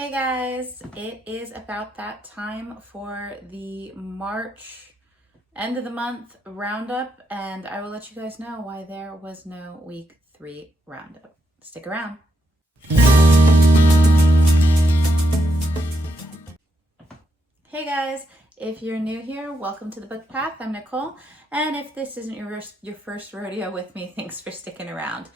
Hey guys, it is about that time for the March end of the month roundup, and I will let you guys know why there was no week 3 roundup. Stick around. Hey guys, if you're new here, welcome to the Book Path. I'm Nicole, and if this isn't your first rodeo with me, thanks for sticking around.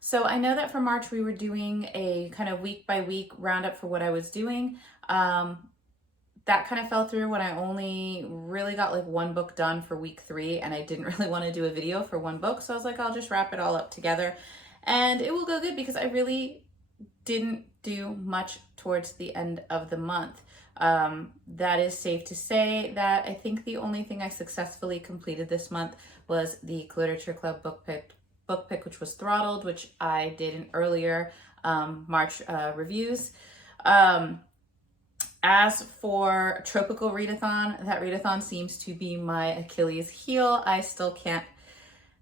So I know that for March we were doing a kind of week by week roundup for what I was doing. That kind of fell through when I only really got like one book done for week 3, and I didn't really want to do a video for one book, so I was like, I'll just wrap it all up together and it will go good because I really didn't do much towards the end of the month. That is safe to say that I think the only thing I successfully completed this month was the Literature Club book pick, which was Throttled, which I did in earlier March reviews. As for Tropical Readathon, that readathon seems to be my Achilles heel. I still can't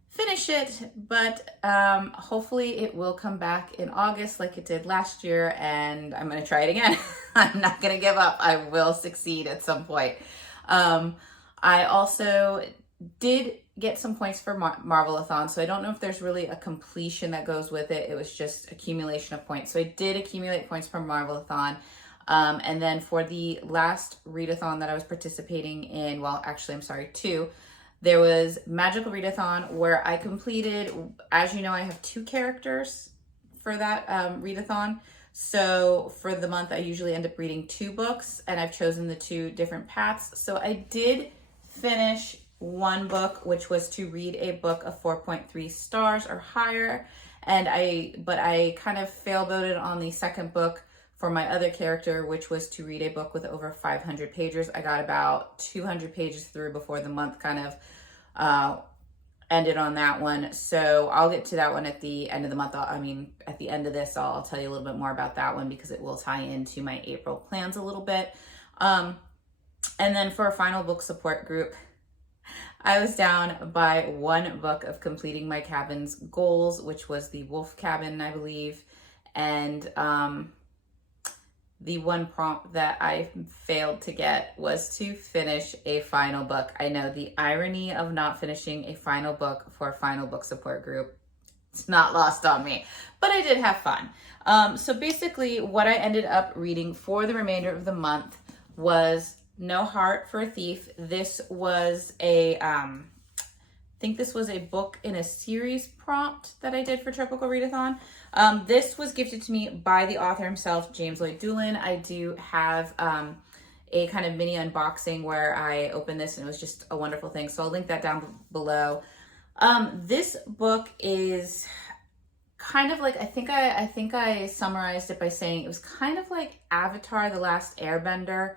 finish it, but hopefully it will come back in August like it did last year, and I'm going to try it again. I'm not going to give up. I will succeed at some point. I also did get some points for Marvelathon, so I don't know if there's really a completion that goes with it. It was just accumulation of points. So I did accumulate points for Marvelathon. And then for the last readathon that I was participating in, well, actually, I'm sorry, 2, there was Magical Readathon where I completed, as you know, I have 2 characters for that readathon. So for the month, I usually end up reading 2 books, and I've chosen the 2 different paths. So I did finish one book, which was to read a book of 4.3 stars or higher. But I kind of fail voted on the second book for my other character, which was to read a book with over 500 pages. I got about 200 pages through before the month kind of ended on that one. So I'll get to that one at the end of the month. At the end of this, I'll tell you a little bit more about that one because it will tie into my April plans a little bit. And then for a final book support group, I was down by 1 book of completing my cabin's goals, which was the Wolf Cabin, I believe. And the one prompt that I failed to get was to finish a final book. I know, the irony of not finishing a final book for a final book support group. It's not lost on me, but I did have fun. So basically what I ended up reading for the remainder of the month was No Heart for a Thief. This was I think this was a book in a series prompt that I did for Tropical Readathon. This was gifted to me by the author himself, James Lloyd Doolin. I do have a kind of mini unboxing where I opened this, and it was just a wonderful thing. So I'll link that down below. This book is kind of like, I think I summarized it by saying it was kind of like Avatar: The Last Airbender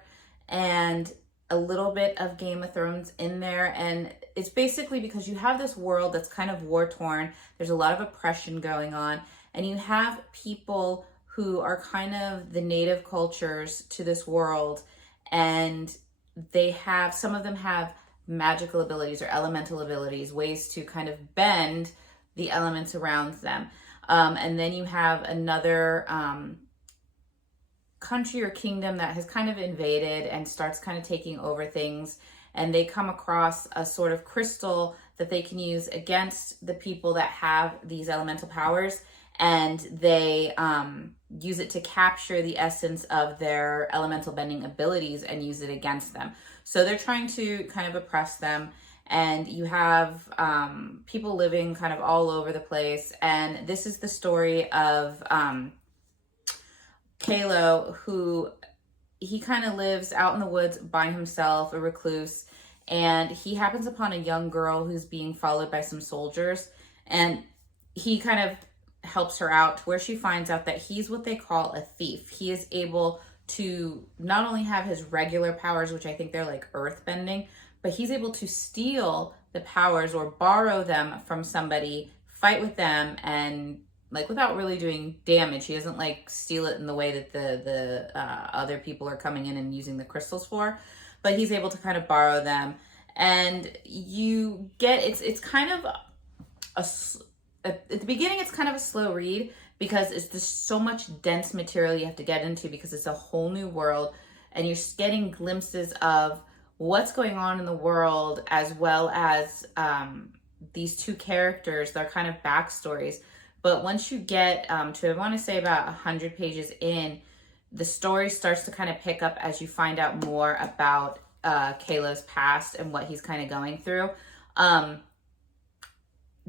and a little bit of Game of Thrones in there. And it's basically because you have this world that's kind of war-torn. There's a lot of oppression going on, and you have people who are kind of the native cultures to this world, and some of them have magical abilities or elemental abilities, ways to kind of bend the elements around them. And then you have another country or kingdom that has kind of invaded and starts kind of taking over things, and they come across a sort of crystal that they can use against the people that have these elemental powers, and they use it to capture the essence of their elemental bending abilities and use it against them. So they're trying to kind of oppress them, and you have people living kind of all over the place. And this is the story of Kalo, who he kind of lives out in the woods by himself, a recluse, and he happens upon a young girl who's being followed by some soldiers, and he kind of helps her out to where she finds out that he's what they call a thief. He is able to not only have his regular powers, which I think they're like earth bending, but he's able to steal the powers or borrow them from somebody, fight with them, and like without really doing damage. He doesn't like steal it in the way that the other people are coming in and using the crystals for, but he's able to kind of borrow them. And you get, it's kind of at the beginning, it's kind of a slow read because it's just so much dense material you have to get into because it's a whole new world, and you're getting glimpses of what's going on in the world, as well as these two characters, their kind of backstories. But once you get to, I want to say about 100 pages in, the story starts to kind of pick up as you find out more about Kalo's past and what he's kind of going through.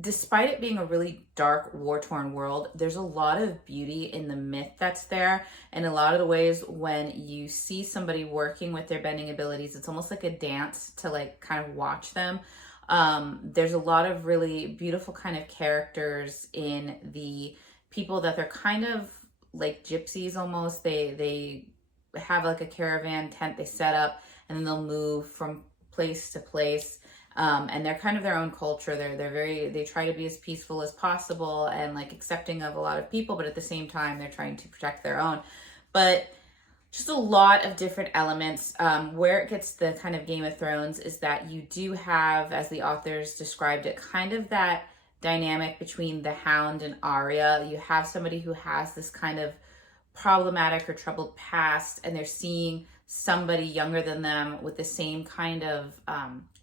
Despite it being a really dark, war-torn world, there's a lot of beauty in the myth that's there. And a lot of the ways when you see somebody working with their bending abilities, it's almost like a dance to like kind of watch them. There's a lot of really beautiful kind of characters in the people that they're kind of like gypsies almost. They have like a caravan tent they set up, and then they'll move from place to place. And they're kind of their own culture. They try to be as peaceful as possible and like accepting of a lot of people, but at the same time, they're trying to protect their own. But just a lot of different elements. Where it gets the kind of Game of Thrones is that you do have, as the authors described it, kind of that dynamic between the Hound and Arya. You have somebody who has this kind of problematic or troubled past, and they're seeing somebody younger than them with the same kind of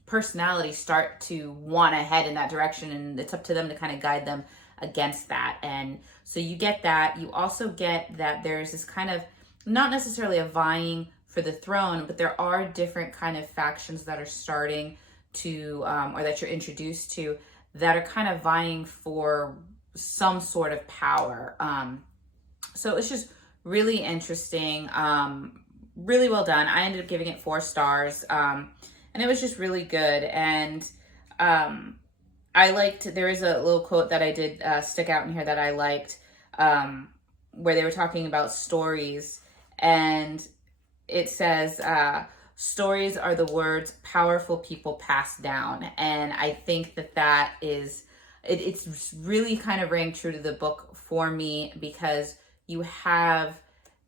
personality start to want to head in that direction, and it's up to them to kind of guide them against that. And so you get that. You also get that there's this kind of, not necessarily a vying for the throne, but there are different kind of factions that are starting to, or that you're introduced to, that are kind of vying for some sort of power. So it's just really interesting, really well done. I ended up giving it 4 stars, and it was just really good. And I liked, there is a little quote that I did stick out in here that I liked, where they were talking about stories, and it says, stories are the words powerful people pass down. And I think that is, it's really kind of rang true to the book for me, because you have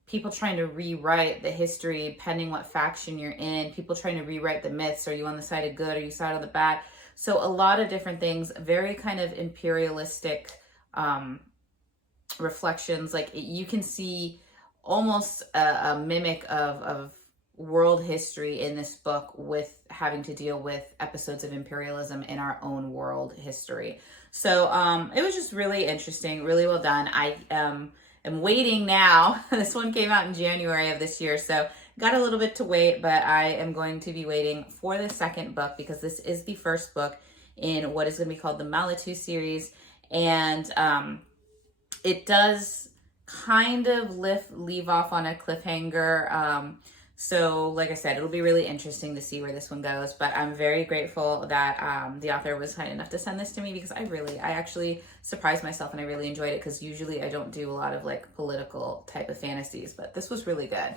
people trying to rewrite the history, depending what faction you're in, people trying to rewrite the myths. Are you on the side of good? Are you side of the bad? So a lot of different things, very kind of imperialistic reflections. Like you can see almost a mimic of world history in this book, with having to deal with episodes of imperialism in our own world history. So it was just really interesting, really well done. I am waiting now. This one came out in January of this year, so got a little bit to wait, but I am going to be waiting for the second book, because this is the first book in what is going to be called the Malitu series. And it does kind of leave off on a cliffhanger. So like I said, it'll be really interesting to see where this one goes, but I'm very grateful that the author was kind enough to send this to me, because I actually surprised myself, and I really enjoyed it, because usually I don't do a lot of like political type of fantasies, but this was really good.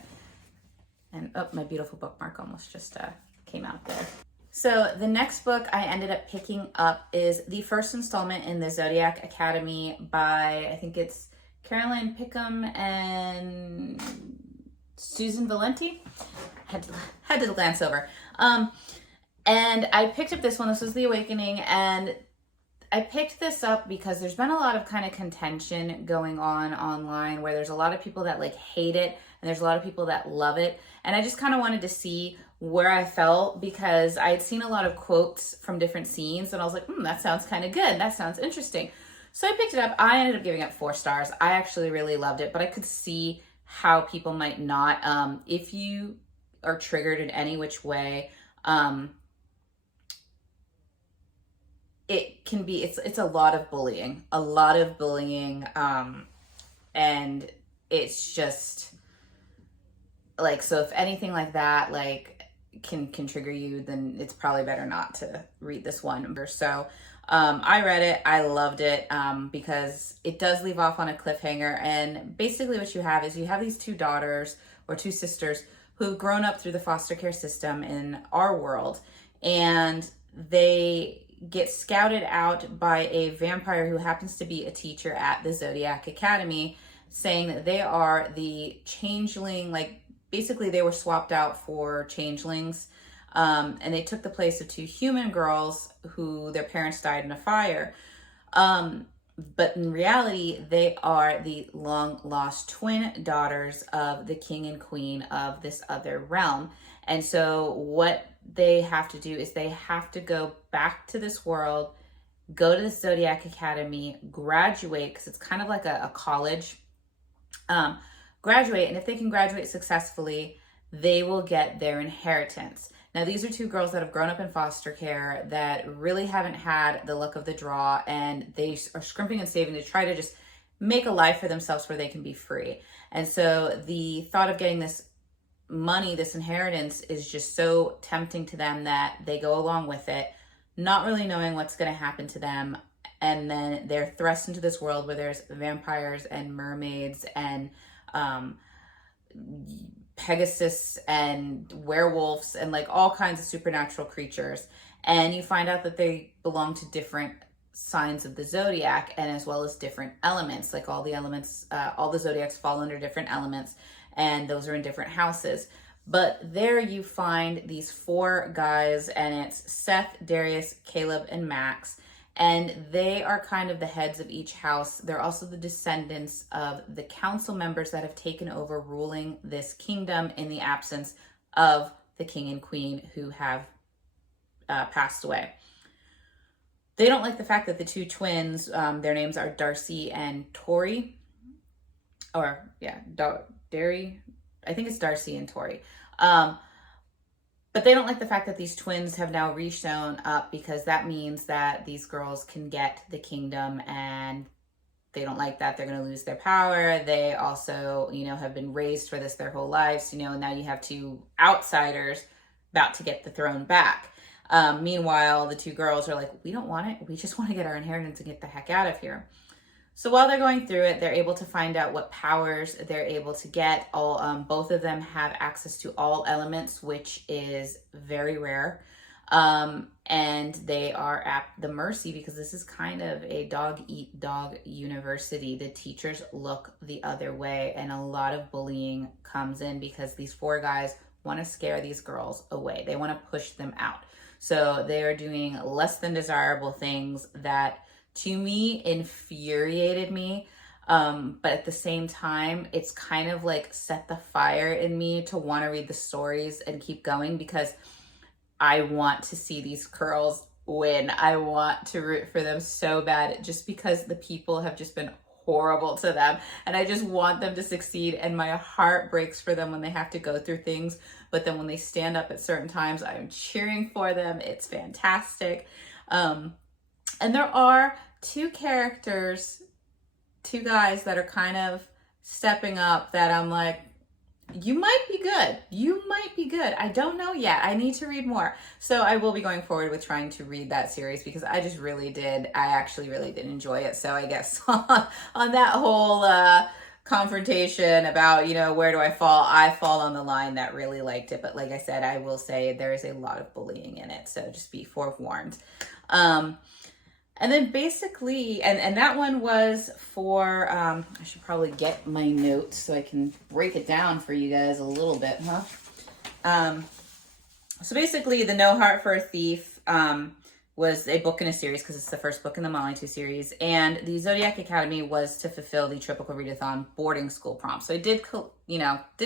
And oh, my beautiful bookmark almost just came out there. So the next book I ended up picking up is the first installment in the Zodiac Academy by, I think it's Caroline Pickham and Susan Valenti. Had to glance over. And I picked up this one. This was The Awakening, and I picked this up because there's been a lot of kind of contention going on online, where there's a lot of people that like hate it, and there's a lot of people that love it. And I just kind of wanted to see where I felt, because I had seen a lot of quotes from different scenes, and I was like, that sounds kind of good. That sounds interesting. So I picked it up. I ended up giving it 4 stars. I actually really loved it, but I could see how people might not. If you are triggered in any which way, it can be, it's a lot of bullying, and it's just like, so if anything like that, like can trigger you, then it's probably better not to read this one. So I read it, I loved it, because it does leave off on a cliffhanger. And basically what you have is, you have these 2 daughters or 2 sisters who've grown up through the foster care system in our world, and they get scouted out by a vampire who happens to be a teacher at the Zodiac Academy, saying that they are the changeling, like basically they were swapped out for changelings, and they took the place of 2 human girls who their parents died in a fire. But in reality, they are the long lost twin daughters of the king and queen of this other realm. And so, what they have to do is they have to go back to this world, go to the Zodiac Academy, graduate, because it's kind of like a college, um, graduate. And if they can graduate successfully, they will get their inheritance. Now, these are two girls that have grown up in foster care that really haven't had the luck of the draw, and they are scrimping and saving to try to just make a life for themselves where they can be free. And so the thought of getting this money, this inheritance, is just so tempting to them that they go along with it, not really knowing what's going to happen to them. And then they're thrust into this world where there's vampires and mermaids and Pegasus and werewolves and like all kinds of supernatural creatures. And you find out that they belong to different signs of the zodiac, and as well as different elements. Like all the elements, all the zodiacs fall under different elements, and those are in different houses. But there you find these four guys, and it's Seth, Darius, Caleb, and Max. And they are kind of the heads of each house. They're also the descendants of the council members that have taken over ruling this kingdom in the absence of the king and queen who have passed away. They don't like the fact that the two twins, their names are Darcy and Tori. Or, yeah, Derry. I think it's Darcy and Tori. But they don't like the fact that these twins have now reshown up, because that means that these girls can get the kingdom, and they don't like that. They're going to lose their power. They also, have been raised for this their whole lives, and now you have two outsiders about to get the throne back. Meanwhile, the two girls are like, we don't want it. We just want to get our inheritance and get the heck out of here. So while they're going through it, they're able to find out what powers they're able to get. Both of them have access to all elements, which is very rare. And they are at the mercy, because this is kind of a dog-eat-dog university. The teachers look the other way, and a lot of bullying comes in because these four guys want to scare these girls away. They want to push them out. So they are doing less than desirable things that, to me, infuriated me. But at the same time, it's kind of like set the fire in me to want to read the stories and keep going, because I want to see these girls win. I want to root for them so bad, just because the people have just been horrible to them, and I just want them to succeed, and my heart breaks for them when they have to go through things. But then when they stand up at certain times, I'm cheering for them. It's fantastic. And there are two characters, two guys that are kind of stepping up that I'm like, you might be good. You might be good. I don't know yet. I need to read more. So I will be going forward with trying to read that series, because I just really did. I actually really did enjoy it. So I guess on that whole confrontation about, where do I fall on the line that really liked it. But like I said, I will say there is a lot of bullying in it. So just be forewarned. And then basically, and that one was for, I should probably get my notes so I can break it down for you guys a little bit, huh? So basically, The No Heart for a Thief was a book in a series, because it's the first book in the Molly 2 series. And the Zodiac Academy was to fulfill the Tropical Readathon boarding school prompts. So I did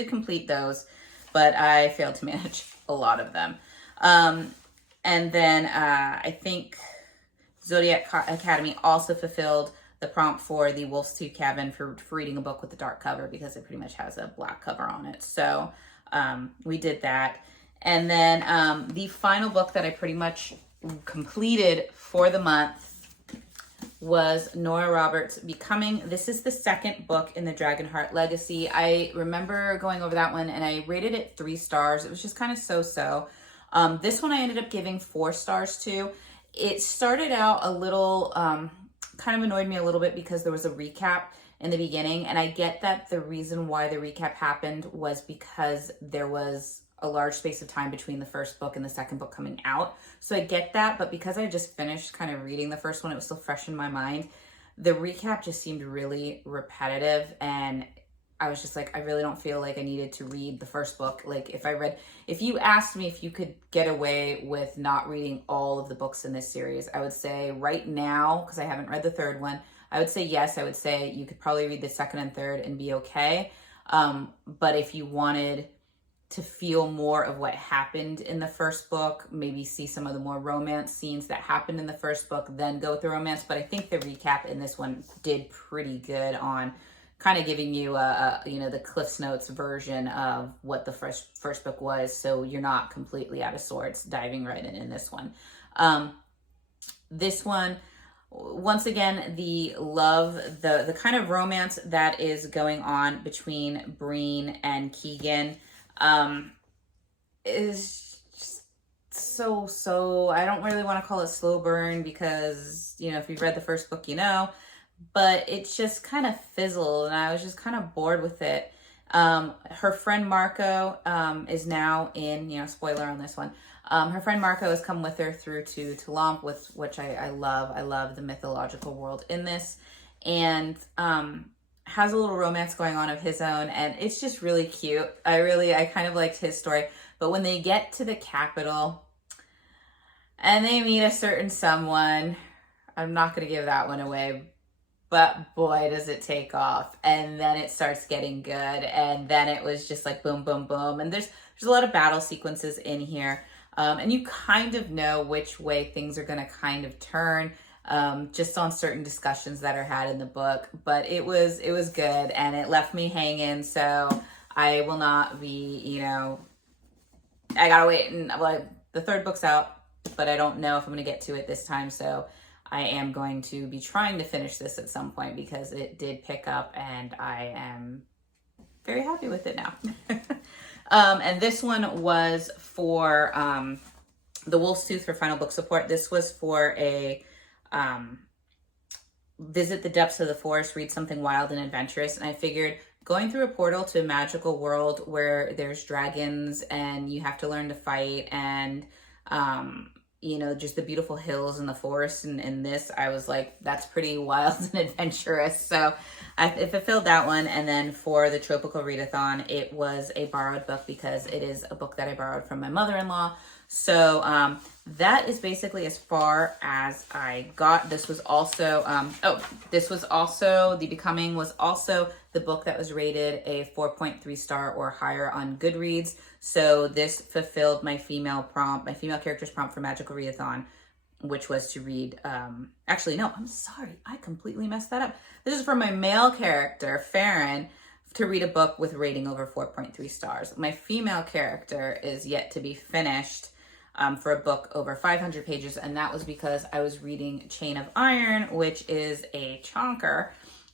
complete those, but I failed to manage a lot of them. And then I think Zodiac Academy also fulfilled the prompt for the Wolf's Tooth Cabin for reading a book with a dark cover, because it pretty much has a black cover on it. So we did that. And then the final book that I pretty much completed for the month was Nora Roberts' Becoming. This is the second book in the Dragonheart Legacy. I remember going over that one, and I rated it 3 stars. It was just kind of so-so. This one I ended up giving 4 stars to. It started out a little, kind of annoyed me a little bit, because there was a recap in the beginning. And I get that the reason why the recap happened was because there was a large space of time between the first book and the second book coming out. So I get that. But because I just finished kind of reading the first one, it was still fresh in my mind. The recap just seemed really repetitive, and I was just like, I really don't feel like I needed to read the first book. Like if you asked me if you could get away with not reading all of the books in this series, I would say right now, because I haven't read the third one, I would say yes. I would say you could probably read the second and third and be okay. But if you wanted to feel more of what happened in the first book, maybe see some of the more romance scenes that happened in the first book, then go with the romance. But I think the recap in this one did pretty good on kind of giving you the Cliff's Notes version of what the first book was, so you're not completely out of sorts diving right in this one. This one, once again, the kind of romance that is going on between Breen and Keegan is just so, I don't really want to call it slow burn because, if you've read the first book, but it just kind of fizzled and I was just kind of bored with it. Her friend Marco is now in, spoiler on this one. Her friend Marco has come with her through to Lamp, which I love. I love the mythological world in this, and has a little romance going on of his own, and it's just really cute. I kind of liked his story. But when they get to the capital and they meet a certain someone, I'm not going to give that one away, but boy, does it take off. And then it starts getting good. And then it was just like boom, boom, boom. And there's a lot of battle sequences in here. And you kind of know which way things are going to kind of turn, just on certain discussions that are had in the book. But it was good, and it left me hanging. So I will not be, I gotta wait. And the third book's out, but I don't know if I'm going to get to it this time. So I am going to be trying to finish this at some point because it did pick up and I am very happy with it now. And this one was for The Wolf's Tooth for Final Book Support. This was for a visit the depths of the forest, read something wild and adventurous. And I figured going through a portal to a magical world where there's dragons and you have to learn to fight and just the beautiful hills and the forest and this, I was like, that's pretty wild and adventurous. So I fulfilled that one. And then for the Tropical Readathon, it was a borrowed book because it is a book that I borrowed from my mother-in-law. So that is basically as far as I got. This was also, The Becoming was also the book that was rated a 4.3 star or higher on Goodreads. So this fulfilled my female character's prompt for Magical Readathon, which was to read, actually, no, I'm sorry. I completely messed that up. This is for my male character, Farron, to read a book with rating over 4.3 stars. My female character is yet to be finished for a book over 500 pages, and that was because I was reading Chain of Iron, which is a chonker,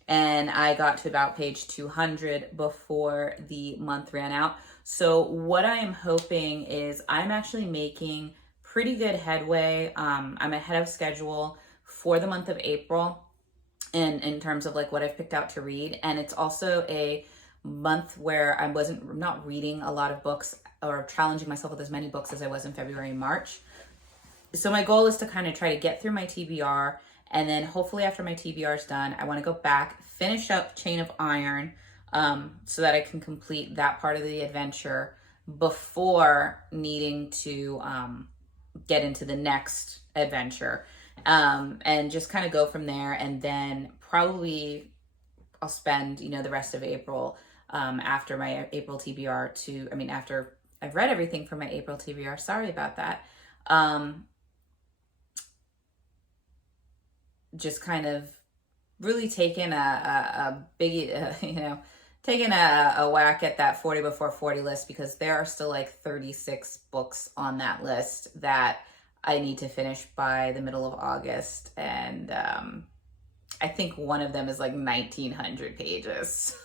and I got to about page 200 before the month ran out. So what I am hoping is I'm actually making pretty good headway. I'm ahead of schedule for the month of April in terms of like what I've picked out to read, and it's also a month where I'm not reading a lot of books or challenging myself with as many books as I was in February and March. So my goal is to kind of try to get through my T.B.R. and then hopefully after my T.B.R. is done, I want to go back, finish up Chain of Iron, so that I can complete that part of the adventure before needing to get into the next adventure, and just kind of go from there. And then probably I'll spend, the rest of April after my April TBR after I've read everything for my April TBR. Sorry about that. Just kind of really taking a big, taking a whack at that 40 before 40 list, because there are still like 36 books on that list that I need to finish by the middle of August. And I think one of them is like 1,900 pages.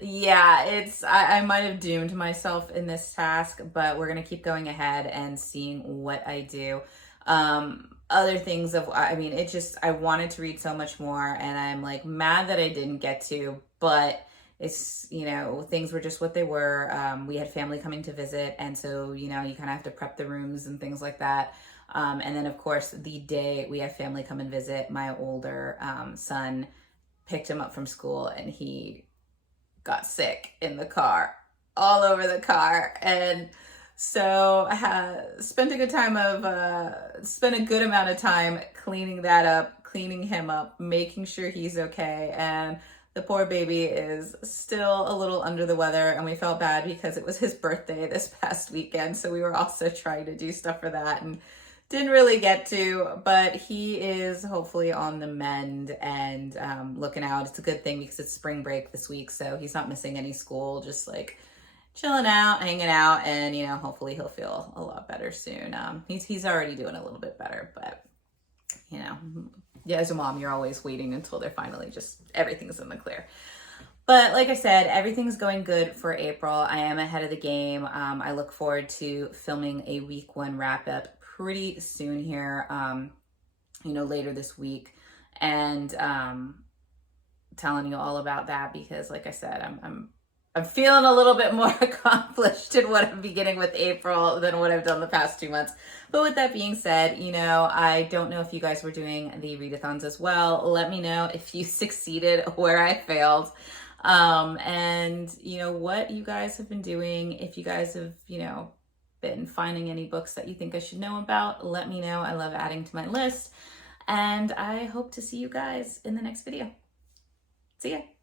Yeah, I might have doomed myself in this task, but we're going to keep going ahead and seeing what I do. Other things I wanted to read so much more, and I'm like mad that I didn't get to, but it's, things were just what they were. We had family coming to visit, and so, you kind of have to prep the rooms and things like that. And then of course, the day we have family come and visit, my older son picked him up from school and he got sick in the car, all over the car. And so I spent a good amount of time cleaning that up, cleaning him up, making sure he's okay. And the poor baby is still a little under the weather, and we felt bad because it was his birthday this past weekend. So we were also trying to do stuff for that and didn't really get to, but he is hopefully on the mend and looking out. It's a good thing because it's spring break this week, so he's not missing any school, just like chilling out, hanging out, and hopefully he'll feel a lot better soon. He's already doing a little bit better, but yeah, as a mom, you're always waiting until they're finally just everything's in the clear. But like I said, everything's going good for April. I am ahead of the game. I look forward to filming a week 1 wrap up pretty soon here, later this week, and telling you all about that because, like I said, I'm feeling a little bit more accomplished in what I'm beginning with April than what I've done the past 2 months. But with that being said, I don't know if you guys were doing the readathons as well. Let me know if you succeeded, where I failed. And what you guys have been doing. If you guys have, been finding any books that you think I should know about, let me know. I love adding to my list. And I hope to see you guys in the next video. See ya.